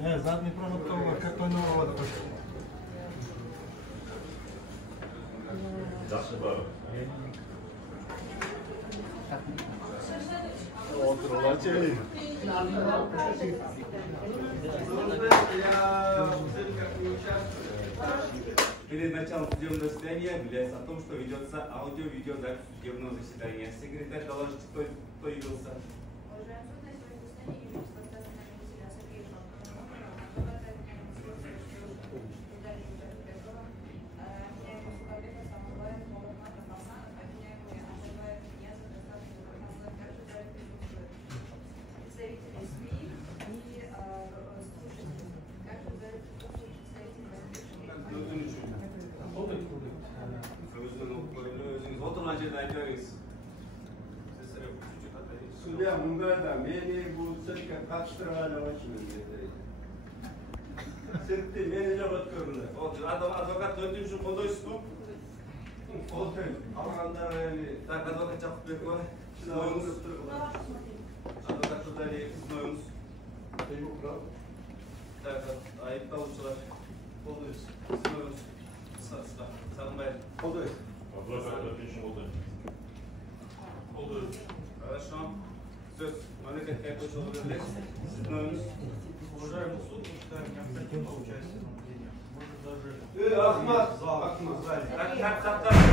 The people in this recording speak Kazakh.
Не, задний провод того, как он его Перед началом судебного заседания объявляется о том, что ведется аудио-видеозапись судебного заседания. Секретарь доложит, кто явился. Судья Мунгада, мені бұл сәтке қатыстырған өчіміз сәтте мені жауап көрді. Адвокат өтінішін қолдайсыз ба? Қолдаймын. Алғандар Так, адвокат Жақыпбекова, сіздің ойыңыз. Адвокат Құдалиев, сіздің ойыңыз. Так, айыпталушылар, қолдайсыз. Сіздің ойыңыз. Сағынбаев. Қолдаймын. Адвокат өтінішін қолдаймын. Қолдайсыз. Хорошо. Сөз мемлекетке айтушылық беріледі. Сіздің ойыңыз. Уважаемый суд, считаем необходимым участие в наблюдении. Может даже... Ахмат! Ахмат! Так,